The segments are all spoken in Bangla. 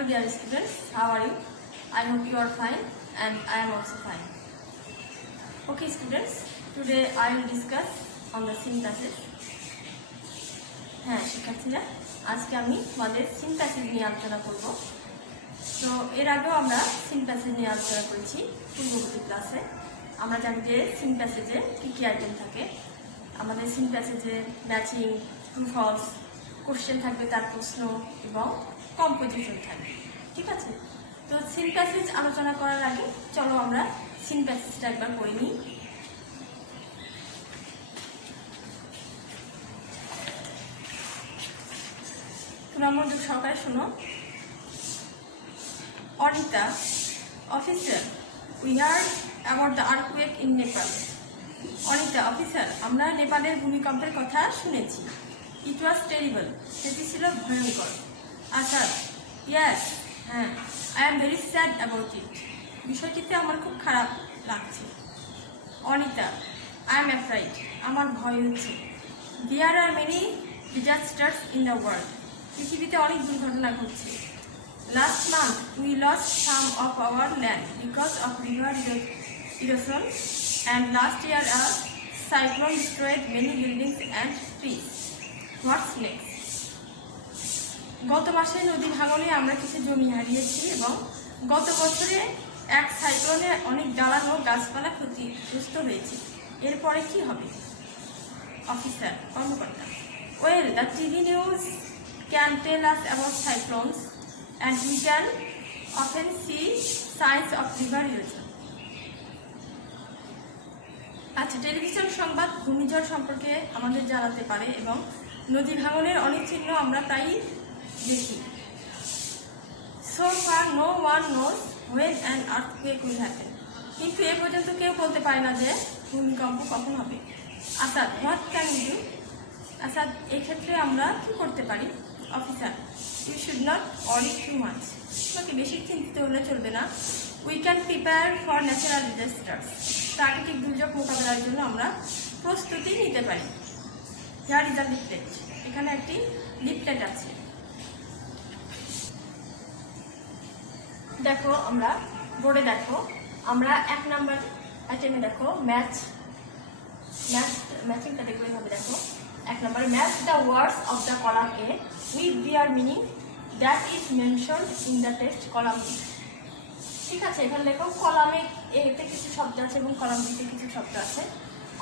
Hello dear students, how are you? I hope you are fine and I am also fine. Okay students, today I will discuss on the synthesis. হ্যাঁ শিক্ষার্থীরা, আজকে আমি তোমাদের সিনথেসিস নিয়ে আলোচনা করব। তো এর আগেও আমরা সিনথেসিস নিয়ে আলোচনা করেছি পূর্ববর্তী ক্লাসে। আমরা জানি যে সিনথেসিসে কী কী আইটেম থাকে। আমাদের সিনথেসিসে ম্যাচিং, ট্রু ফলস, কোশ্চেন থাকবে, তার প্রশ্ন এবং কম্পোজিশন থাকবে। ঠিক আছে, তো সিনথেসিস আলোচনা করার আগে চলো আমরা সিনথেসিসটা একবার করে নিই। তোমরা মনোযোগ সহকারে শোনো। Anita, officer, we heard about the earthquake in Nepal. Anita, officer, আমরা নেপালের ভূমিকম্পের কথা শুনেছি। ইট ওয়াজ টেরিবল, সেটি ছিল ভয়ঙ্কর। আচ্ছা, ইয়েস, হ্যাঁ, I am very sad about it, বিষয়টিতে আমার খুব খারাপ লাগছে। অনিতা, আই এম অ্যাফ্রাইড, আমার ভয় হচ্ছে। There are many disasters in the world, পৃথিবীতে অনেক দুর্ঘটনা ঘটছে। Last month we lost some of our land because of river erosion, and last year a cyclone destroyed many buildings and trees. What's next? গত মাসে নদী ভাঙনে আমরা কিছু জমি হারিয়েছি এবং গত বছরে এক সাইক্লোনে অনেক দালান ও গাছপালা ক্ষতিগ্রস্ত হয়েছে। এরপরে কি হবে? অফিসার, কর্মকর্তা, well the TV news can tell us about cyclones and we can often see signs of river erosion. আচ্ছা, টেলিভিশন সংবাদ ঘূর্ণিঝড় সম্পর্কে আমাদের জানাতে পারে এবং নদী ভাঙনের অনেক চিহ্ন আমরা প্রায়ই দেখি। So far no one knows when an earthquake will happen, কিন্তু এ পর্যন্ত কেউ বলতে পারে না যে ভূমিকম্প কখন হবে। Asad, what can you do? Asad, এক্ষেত্রে আমরা কী করতে পারি? Officer, you should not worry too much, তোমাকে বেশি চিন্তিত হলে চলবে না। We can prepare for natural disasters, প্রাকৃতিক দুর্যোগ মোকাবেলার জন্য আমরা প্রস্তুতি নিতে পারি। হিয়ার ইজ আ লিফলেট, এখানে একটি লিফলেট আছে। দেখো, আমরা বোর্ডে দেখো, আমরা 1 নাম্বার আইটেমে দেখো ম্যাচিংটা দেখো, এইভাবে দেখো। 1 নম্বরে match the words of the column A with their meaning that is mentioned in the text column B. ঠিক আছে, এখানে দেখো কলামে এতে কিছু শব্দ আছে এবং কলাম বিতে কিছু শব্দ আছে।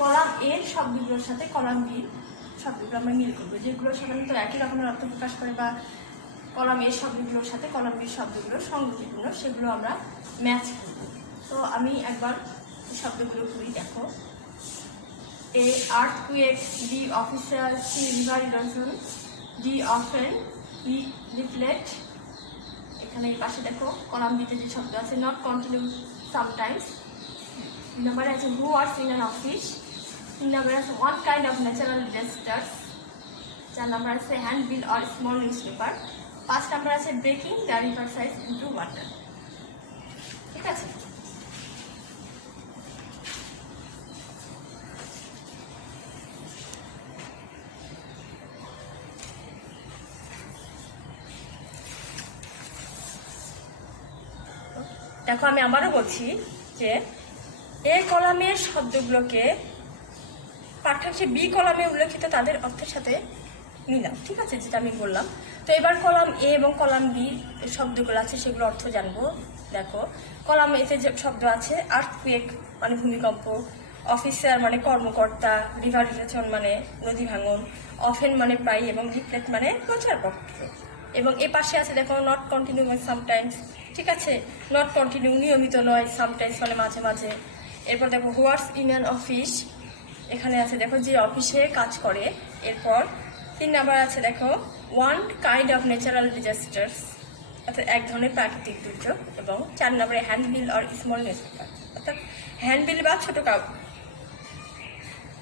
কলাম এর শব্দগুলোর সাথে কলাম বির শব্দগুলো আমরা মিল করবো, যেগুলো সাধারণত একই রকমের অর্থ প্রকাশ করে বা কলাম এর শব্দগুলোর সাথে কলাম বির শব্দগুলো সংগতিপূর্ণ, সেগুলো আমরা ম্যাচ করব। তো আমি একবার শব্দগুলো করি, দেখো। A earthquake, B officer, C river erosion, D often, E leaflet. এখানে এই পাশে দেখো কলাম বিতে যে শব্দ আছে, নট কন্টিনিউ, সামটাইমস। 2 নম্বরে আছে হু ওয়ার্কস ইন অ্যান অফিস। 3 নম্বরে আছে one kind of natural disasters. 4 নম্বর আছে hand bill or small news paper. 5 নম্বর আছে breaking the river side into water. ঠিক আছে, দেখো আমি আবারও বলছি যে এ কলামের শব্দগুলোকে পাঠ্যাংশে বি কলামে উল্লেখিত তাদের অর্থের সাথে মিলাম। ঠিক আছে, যেটা আমি বললাম। তো এবার কলাম এ এবং কলাম বি শব্দগুলো আছে, সেগুলো অর্থ জানবো। দেখো, কলাম এতে যে শব্দ আছে আর্থকুয়েক মানে ভূমিকম্প, অফিসার মানে কর্মকর্তা, রিভার ইরোশন মানে নদী ভাঙন, অফেন মানে প্রায় এবং লিফলেট মানে প্রচারপত্র। এবং এ পাশে আছে দেখো নট কন্টিনিউ মানে সামটাইমস। ঠিক আছে, নট কন্টিনিউ নিয়মিত নয়, সামটাইমস মানে মাঝে মাঝে। এরপর দেখো হোয়াটস ইন অ্যান অফিস, এখানে আছে দেখো যে অফিসে কাজ করে। এরপর 3 নাম্বার আছে দেখো one kind of natural disasters, অর্থাৎ এক ধরনের প্রাকৃতিক দুর্যোগ। এবং 4 নম্বরে handbill or small news paper, অর্থাৎ হ্যান্ডবিল বা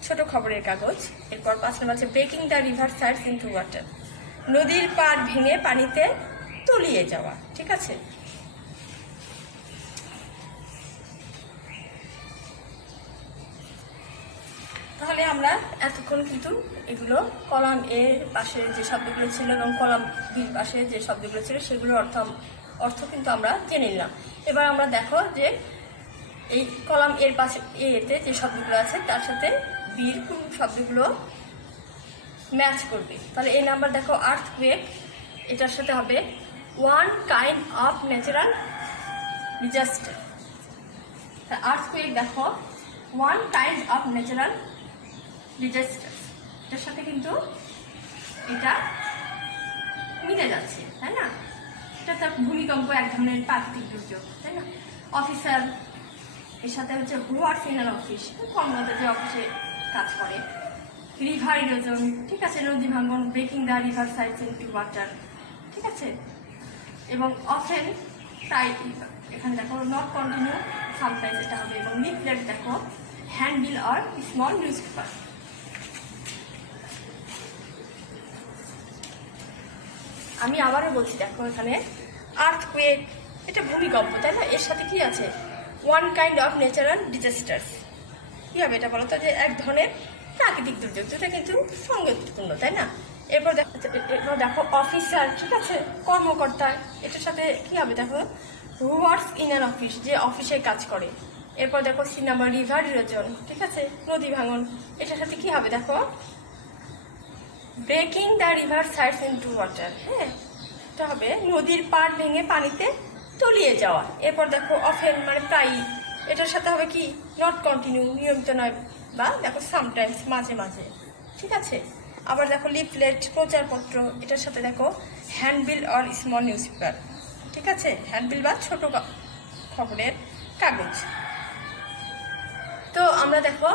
ছোট খবরের কাগজ। এরপর 5 নম্বর আছে breaking the river sides into water, নদীর পাড় ভেঙে পানিতে তলিয়ে যাওয়া। ঠিক আছে, তাহলে আমরা এতক্ষণ কিন্তু এগুলো কলাম এর পাশে যে শব্দগুলো ছিল এবং কলাম বির পাশে যে শব্দগুলো ছিল সেগুলোর অর্থ অর্থ কিন্তু আমরা জেনে নিলাম। এবার আমরা দেখো যে এই কলাম এর পাশে এতে যে শব্দগুলো আছে তার সাথে বির কোন শব্দগুলো ম্যাচ করবে। তাহলে এই নাম্বার দেখো আর্থকুয়েক, এটার সাথে হবে one kind of natural disaster. Earthquake দেখো one kind of natural disaster, এটার সাথে কিন্তু এটা মিলে যাচ্ছে, তাই না? এটা তো ভূমিকম্প এক ধরনের প্রাকৃতিক দুর্যোগ, তাই না? অফিসার এর সাথে হচ্ছে হু ওয়ার্কস ইন অ্যান অফিস, কর্মরত যে অফিসে কাজ করে। রিভার ইরোজন, ঠিক আছে, নদী ভাঙ্গন, breaking the river sides into water, ঠিক আছে। এবং অফেন প্রায় এখানে দেখো নট কন্টিনিউ সামটাইমস এটা হবে। এবং লিফলেট দেখো handbill or small news paper. আমি আবারও বলছি দেখো এখানে আর্থকুয়েক এটা ভূমিকম্প, তাই না? এর সাথে কি আছে one kind of natural disasters. কী হবে এটা বলো তো? যে এক ধরনের প্রাকৃতিক দুর্যোগ, যেটা কিন্তু সংগতিপূর্ণ, তাই না? এরপর দেখো অফিসার, ঠিক আছে, কর্মকর্তা, এটার সাথে কি হবে দেখো হু ওয়ার্কস ইন অ্যান অফিস, যে অফিসে কাজ করে। এরপর দেখো সি নাম্বার রিভার ইরোজন, ঠিক আছে, নদী ভাঙন, এটার সাথে কি হবে দেখো breaking the river sides into water. হ্যাঁ, এটা হবে নদীর পাড় ভেঙে পানিতে তলিয়ে যাওয়া। এরপর দেখো অফেন মানে প্রায়ই, এটার সাথে হবে কি নট কন্টিনিউ, নিয়মিত নয়, বা দেখো সামটাইমস মাঝে মাঝে, ঠিক আছে। আবার দেখো লিফলেট প্রচারপত্র, এটার সাথে দেখো handbill or small news paper, ঠিক আছে, হ্যান্ডবিল বা ছোট খবরের কাগজ। তো আমরা দেখো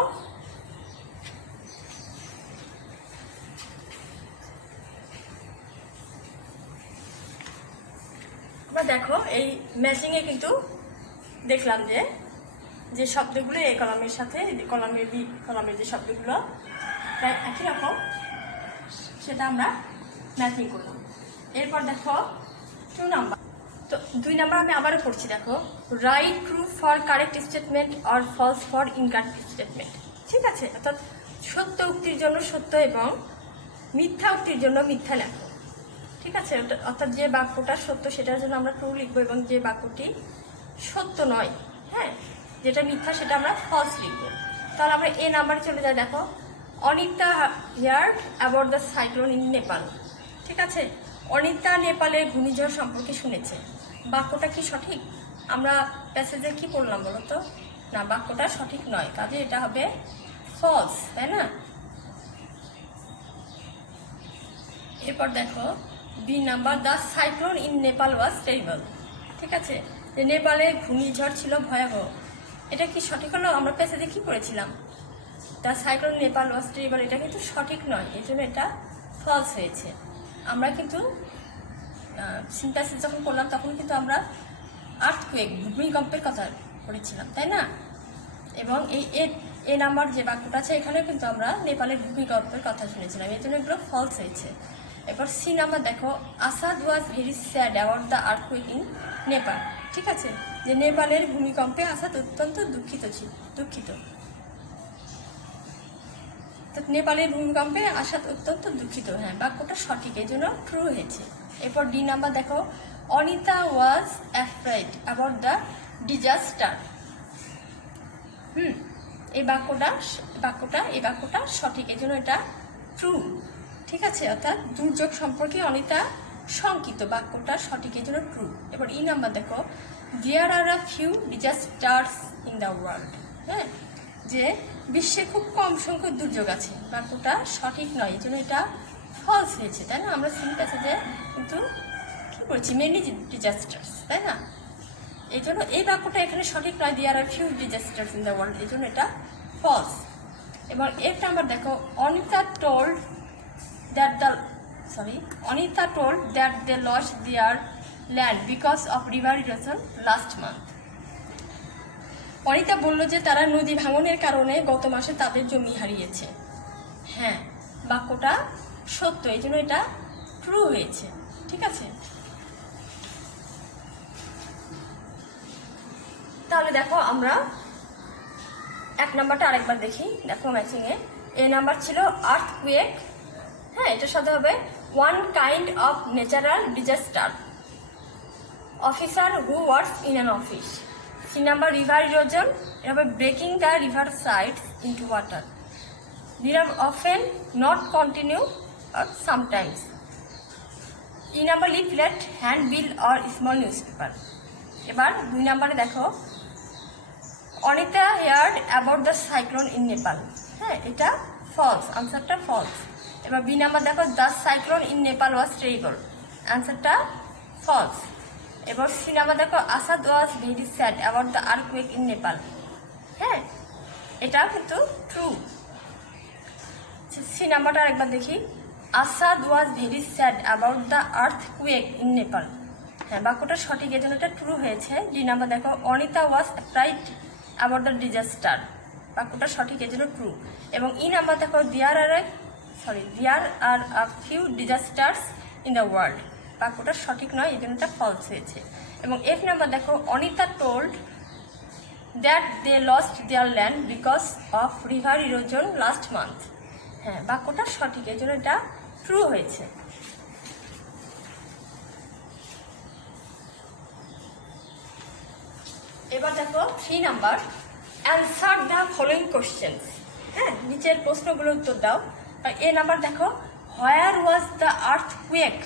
দেখো এই ম্যাচিংয়ে কিন্তু দেখলাম যে শব্দগুলো এই কলামের সাথে কলামের বি কলামের যে শব্দগুলো প্রায় একই রকম, সেটা আমরা ম্যাচিং করলাম। এরপর দেখো 2 নাম্বার। তো 2 নাম্বার আমি আবারও পড়ছি দেখো right true for correct statement or false for incorrect statement, ঠিক আছে। অর্থাৎ সত্য উক্তির জন্য সত্য এবং মিথ্যা উক্তির জন্য মিথ্যা লেখো, ঠিক আছে। অর্থাৎ যে বাক্যটা সত্য সেটার জন্য আমরা ট্রু লিখবো, এবং যে বাক্যটি সত্য নয়, হ্যাঁ, যেটা মিথ্যা সেটা আমরা ফলস লিখবো। তাহলে আমরা এ নাম্বারে চলে যাই দেখো Anita heard about the cyclone in Nepal, ঠিক আছে। অনিতা নেপালের ঘূর্ণিঝড় সম্পর্কে শুনেছে। বাক্যটা কি সঠিক? আমরা প্যাসেজে কি পড়লাম বলো তো? না, বাক্যটা সঠিক নয়, কাজে এটা হবে ফলস, তাই না? এরপর দেখো B number the cyclone in Nepal was terrible, ঠিক আছে, যে নেপালের ঘূর্ণিঝড় ছিল ভয়াবহ। এটা কি সঠিক হলো? আমরা প্যাসেজে কি পড়েছিলাম? The cyclone Nepal was terrible, এটা কিন্তু সঠিক নয়, এই জন্য এটা ফলস হয়েছে। আমরা কিন্তু সিনট্যাক্সিস যখন পড়লাম তখন কিন্তু আমরা আর্থকুয়েক ভূমিকম্পের কথা পড়েছিলাম, তাই না? এবং এই নাম্বার যে বাক্যটা আছে এখানে কিন্তু আমরা নেপালের ভূমিকম্পের কথা শুনেছিলাম, এই জন্য এগুলো ফলস হয়েছে। এরপর সি নাম্বার দেখো Asad was very sad about the earthquake in Nepal, ঠিক আছে, যে নেপালের ভূমিকম্পে আসাদ অত্যন্ত দুঃখিত। তো নেপালের ভূমিকম্পে আসাদ অত্যন্ত দুঃখিত, হ্যাঁ, বাক্যটা সঠিক, এই জন্য ট্রু হয়েছে। এরপর ডি নাম্বার দেখো Anita was afraid about the disaster. এই বাক্যটা সঠিক, এই জন্য এটা ট্রু, ঠিক আছে। অর্থাৎ দুর্যোগ সম্পর্কে অনিতা শঙ্কিত, বাক্যটা সঠিক, এই জন্য ট্রু। এবার ই নাম্বার দেখো there are a few disasters in the world, হ্যাঁ, যে বিশ্বে খুব কম সংখ্যক দুর্যোগ আছে, বাক্যটা সঠিক নয়, এই জন্য এটা ফলস হয়েছে, তাই না? আমরা সিন প্যাসেজে কিন্তু কী বলছি মেনি ডিজাস্টার্স, তাই না? এই জন্য এই বাক্যটা এখানে সঠিক নয়, there are few disasters in the world, এই জন্য এটা ফলস। এবার এর নাম্বার দেখো Anita told that they lost their land because of river erosion last month. Anita বলল যে তারা নদী ভাঙনের কারণে গত মাসে তাদের জমি হারিয়েছে। হ্যাঁ, বাক্যটা সত্য, এই জন্য এটা ট্রু হয়েছে, ঠিক আছে। তাহলে দেখো আমরা 1 নাম্বারটা আরেকবার দেখি, দেখো ম্যাচিংয়ে এ নাম্বার ছিল আর্থকুয়েক, হ্যাঁ, এটার সাথে হবে one kind of natural disaster. Officer who works in an office. C number river erosion, এটা হবে breaking the river sides into water. D number often, not continue or sometimes. E number leaflet, hand bill or small news paper. এবার 2 নাম্বারে দেখো Anita heard about the cyclone in Nepal. হ্যাঁ, এটা ফলস, আনসারটা ফলস। এবার বি নাম্বার দেখো the cyclone in Nepal was terrible, আনসারটা ফলস। এবার সি নাম্বার দেখো Asad was very sad about the earthquake in Nepal. হ্যাঁ, এটাও কিন্তু ট্রু। সি নাম্বারটা আরেকবার দেখি, Asad was very sad about the earthquake in Nepal. হ্যাঁ, বাক্যটা সঠিক, এই জন্য এটা ট্রু হয়েছে। ডি নাম্বার দেখো Anita was afraid about the disaster, বাক্যটা সঠিক, এই জন্য ট্রু। এবং ই নাম্বার দেখো there are a few disasters in the world, বাক্যটা সঠিক নয়, এই জন্য এটা ফলস হয়েছে। এবং এফ নাম্বার দেখো Anita told that they lost their land because of river erosion last month. হ্যাঁ, বাক্যটা সঠিক, এই জন্য এটা ট্রু হয়েছে। এবার দেখো 3 number, answer the following questions. হ্যাঁ, নিচের প্রশ্নগুলোর উত্তর দাও। আর এ নাম্বার দেখো where was the earthquake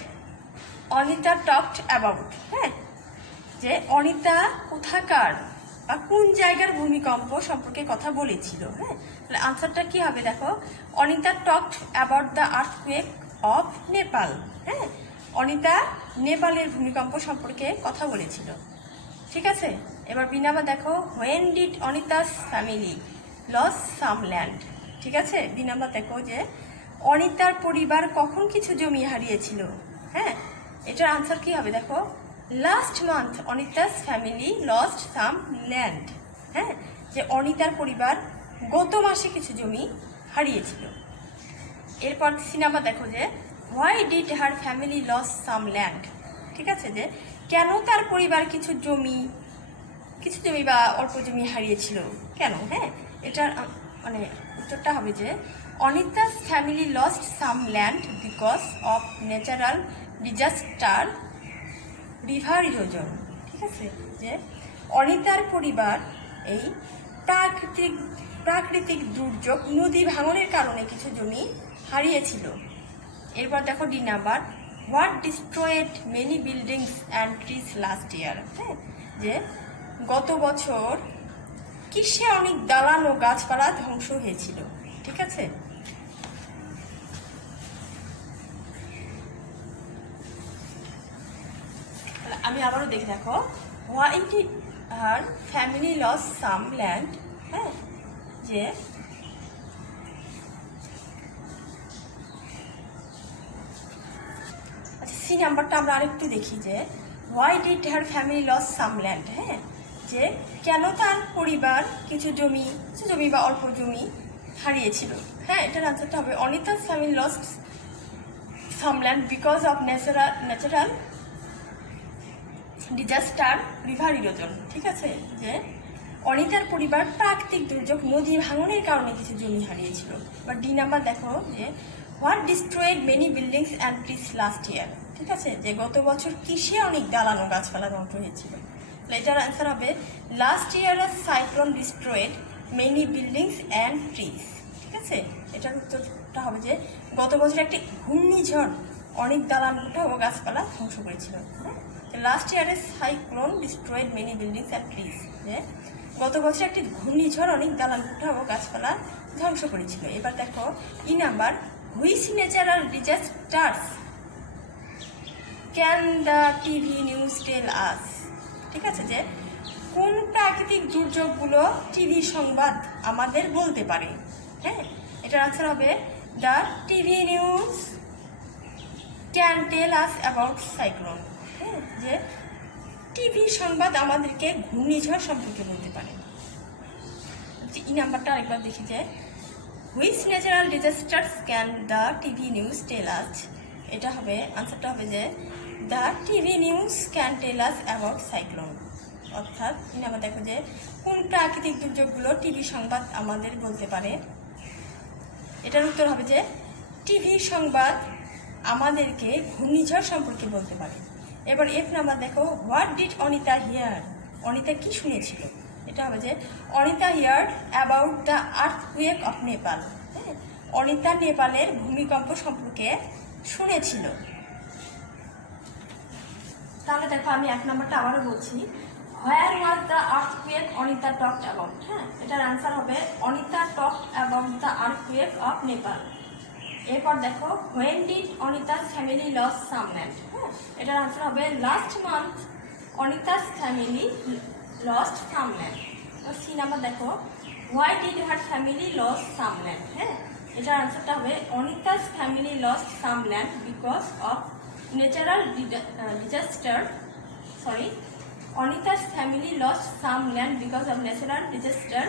Anita talked about. হ্যাঁ, যে অনিতা কোথাকার বা কোন জায়গার ভূমিকম্প সম্পর্কে কথা বলেছিল। হ্যাঁ, তাহলে আনসারটা কি হবে দেখো Anita talked about the earthquake of Nepal. হ্যাঁ, অনিতা নেপালের ভূমিকম্প সম্পর্কে কথা বলেছিল। ঠিক আছে। এবার বি নাম্বার দেখো when did Anita's family loss some land. ঠিক আছে, বি নাম্বার দেখো যে অনিতার পরিবার কখন কিছু জমি হারিয়েছিল। হ্যাঁ, এটার আনসার কি হবে দেখো last month Anita's family lost some land. হ্যাঁ, যে অনিতার পরিবার গত মাসে কিছু জমি হারিয়েছিল। এরপর সি নাম্বার দেখো যে why did her family loss some land. ঠিক আছে, যে কেন তার পরিবার কিছু জমি বা অল্প জমি হারিয়েছিল, কেন। হ্যাঁ, এটার মানে উত্তরটা হবে যে Anita's family lost some land because of natural disaster river erosion. ঠিক আছে, যে অনিতার পরিবার এই প্রাকৃতিক দুর্যোগ নদী ভাঙনের কারণে কিছু জমি হারিয়েছিল। এরপর দেখো D number what destroyed many buildings and trees last year. হ্যাঁ, যে গত বছর কিসে অনেক দালান ও গাছপালা ধ্বংস হয়েছিল। ঠিক আছে, আমি আবারও দেখে দেখো why did her family loss some land. হ্যাঁ, যে সি নাম্বারটা আমরা আরেকটু দেখি যে why did her family loss some land. হ্যাঁ, যে কেন তার পরিবার কিছু জমি বা অল্প জমি হারিয়েছিল। হ্যাঁ, এটার আনসারটা হবে Anita's family loss some land because of natural disaster river erosion. ঠিক আছে, যে অনিতার পরিবার প্রাকৃতিক দুর্যোগ নদী ভাঙনের কারণে কিছু জমি হারিয়েছিল। বা ডি নাম্বার দেখো যে what destroyed many buildings and trees last year. ঠিক আছে, যে গত বছর কিসে অনেক দালান ও গাছপালা ধ্বংস হয়েছিল। এটার অ্যান্সার হবে last year cyclone destroyed many buildings and trees. ঠিক আছে, এটার উত্তরটা হবে যে গত বছর একটি ঘূর্ণিঝড় অনেক দালান ও গাছপালা ধ্বংস করেছিল। লাস্ট ইয়ারের cyclone destroyed many buildings and trees, যে গত বছর একটি ঘূর্ণিঝড় অনেক দালান ও গাছপালা ধ্বংস করেছিল। এবার দেখো E number which natural disasters can the TV news tell us. ঠিক আছে, যে কোন প্রাকৃতিক দুর্যোগগুলো টিভি সংবাদ আমাদের বলতে পারে। হ্যাঁ, এটার আনসার হবে the TV news can tell us about cyclone. হ্যাঁ, যে টিভি সংবাদ আমাদেরকে ঘূর্ণিঝড় সম্পর্কে বলতে পারে। ই নাম্বারটা আরেকবার দেখি যে which natural disasters can the TV news tell us. এটা হবে আনসারটা হবে যে the TV news can tell us about cyclone. অর্থাৎ ই নাম্বার দেখো যে কোন প্রাকৃতিক দুর্যোগগুলো টিভি সংবাদ আমাদের বলতে পারে। এটার উত্তর হবে যে টিভি সংবাদ আমাদেরকে ঘূর্ণিঝড় সম্পর্কে বলতে পারে। এবার এফ নাম্বার দেখো, what did Anita here? Anita কি শুনেছিল? এটা হবে যে Anita hear about the earthquake of Nepal. হ্যাঁ, অনিতা নেপালের ভূমিকম্প সম্পর্কে শুনেছিল। তাহলে দেখো আমি এক নম্বরটা আবারও বলছি, where was the earthquake Anita talked about. হ্যাঁ, এটার আনসার হবে Anita talked about the earthquake of Nepal. এরপর দেখো, when did Anita's family loss some land? হ্যাঁ, এটার আনসার হবে last month Anita's family lost some land. C number দেখো, why did her family loss some land? হ্যাঁ, এটার আনসারটা হবে Anita's family lost some land because of natural disaster. Sorry, Anita's family lost some land because of natural disaster,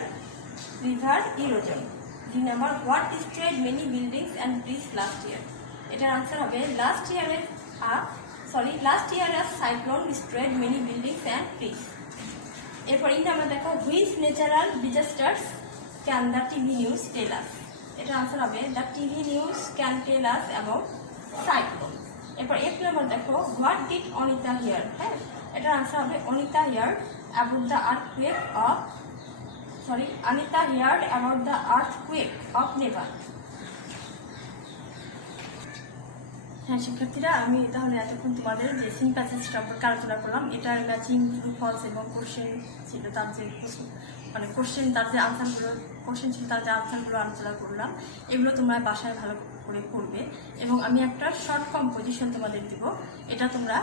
river erosion. দুই number, what destroyed many buildings and bridge last year? এটার আনসার হবে last year cyclone destroyed many buildings and trees. এরপর এই নাম্বার দেখো, which natural disasters can the TV news tell us? এটার আনসার হবে the TV news can tell us about cyclone. এরপর এফ নাম্বার দেখো, হোয়াট ডিড অনিতা হিয়ার? হ্যাঁ, এটার আনসার হবে Anita hear about the earthquake of Anita heard about the earthquake of Nepal. হ্যাঁ শিক্ষার্থীরা, আমি তাহলে এতক্ষণ তোমাদের যে সিন প্যাসেজ সম্পর্কে আলোচনা করলাম, এটার ম্যাচিং ট্রু ফলস এবং কোশ্চেন ছিল, তার যে কোশ্চেন তার যে আনসারগুলো কোশ্চেন ছিল তার যে আনসারগুলো আলোচনা করলাম, এগুলো তোমরা বাসায় ভালো করে করবে। এবং আমি একটা শর্ট কম্পোজিশন তোমাদের দিব, এটা তোমরা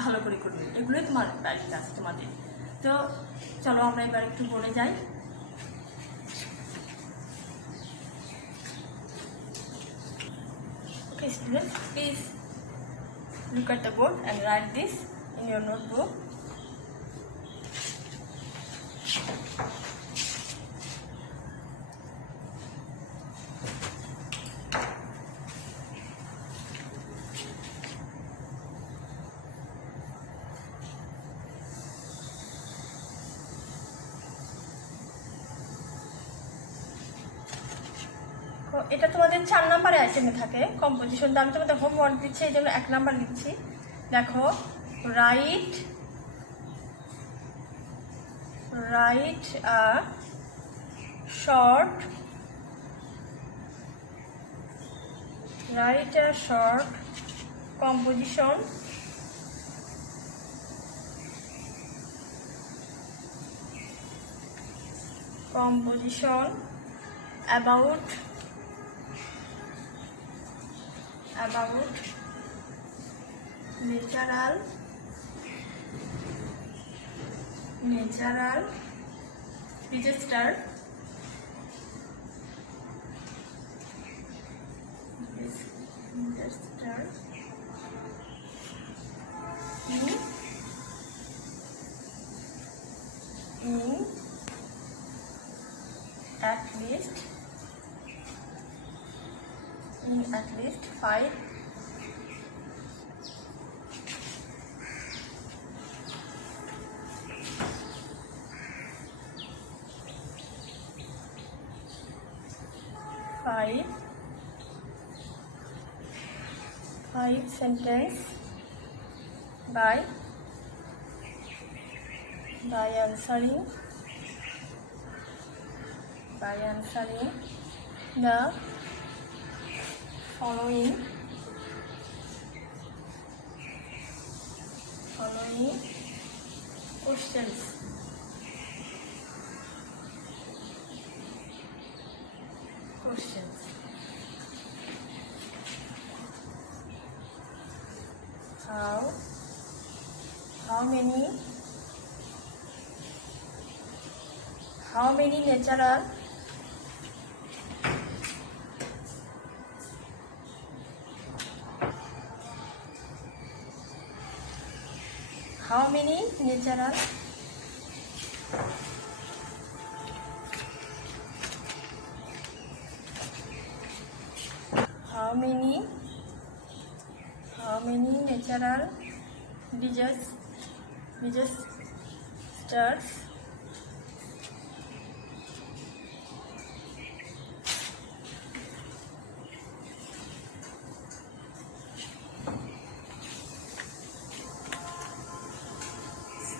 ভালো করে করবে। এগুলোই তোমার বাড়ির কাজ তোমাদের। তো চলো আমরা এবার একটু বলে যাই। Okay, students, please look at the board and write this in your notebook. এটা তোমাদের 4 নম্বরে আইটেমে থাকে কম্পোজিশন। আমি তোমাদের হোমওয়ার্ক দিচ্ছি, এই জন্য 1 নাম্বার লিখছি। দেখো, write a short composition about natural disaster in at least 5 sentence by answering the following questions. How many natural disasters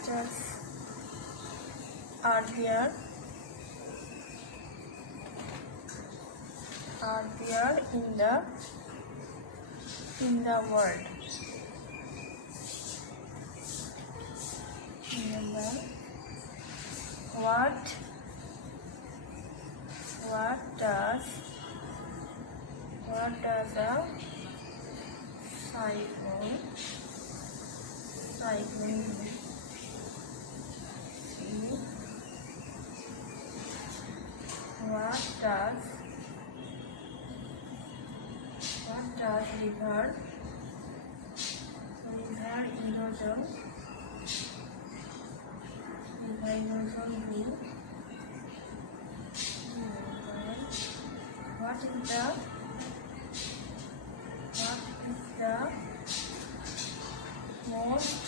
Disasters are there in the world. Remember, what does a cyclone do? See, what does river erosion do? What is the most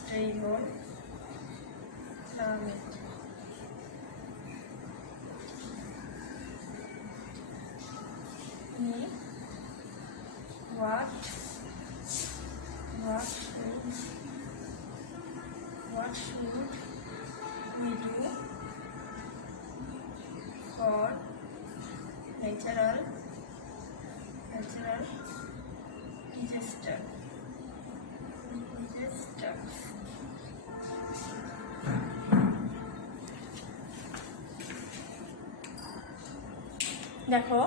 stable planet? What should we do for natural disasters? দেখো,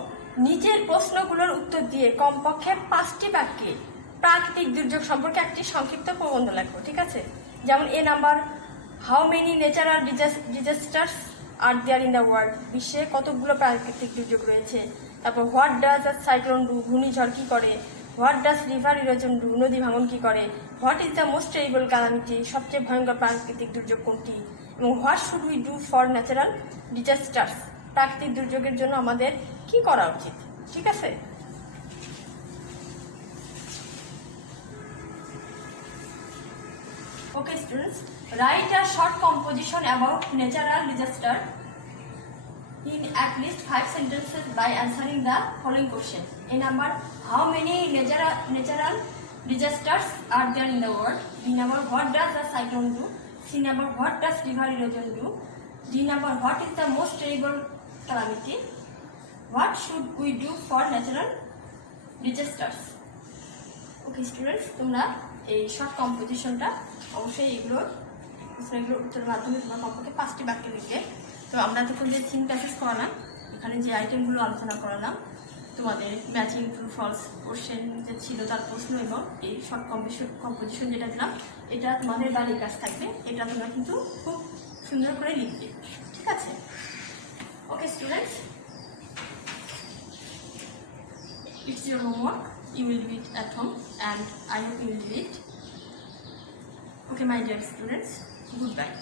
নিচের প্রশ্নগুলোর উত্তর দিয়ে কমপক্ষে 5টি বাক্যে প্রাকৃতিক দুর্যোগ সম্পর্কে একটি সংক্ষিপ্ত প্রবন্ধ লেখো। ঠিক আছে, যেমন A number, how many natural disasters are there in the world, বিশ্বে কতগুলো প্রাকৃতিক দুর্যোগ রয়েছে। তারপর what does a cyclone do, ঘূর্ণিঝড় কী করে। What does river erosion do, নদী ভাঙন কী করে। What is the most terrible calamity, সবচেয়ে ভয়ঙ্কর প্রাকৃতিক দুর্যোগ কোনটি। এবং what should we do for natural disasters, প্রাকৃতিক দুর্যোগের জন্য আমাদের কি করা উচিত। ঠিক আছে, okay students, write a short composition about natural disaster in at least 5 sentences by answering the following questions. A number, how many natural disasters are there in the world. B number, what does a cyclone do. C number, what does river erosion do. D number, what is the most terrible calamity. What should we do for natural disasters. Okay students, তোমরা এই শর্ট কম্পোজিশনটা অবশ্যই এগুলোর উত্তরের মাধ্যমে তোমরা কমপক্ষে 5টি বাক্য লিখে। তো আমরা তখন যে সিনথেসিস করালাম, এখানে যে আইটেমগুলো আলোচনা করালাম, তোমাদের ম্যাচিং ট্রু ফলস কোশ্চেন যে ছিল তার প্রশ্ন এবং এই শর্ট কম্পোজিশন যেটা দিলাম, এটা তোমাদের বাড়ির কাজ থাকবে। এটা তোমরা কিন্তু খুব সুন্দর করে লিখবে। ঠিক আছে, okay students, it's your homework. You will do it at home and I hope you will do it. Okay my dear students, goodbye.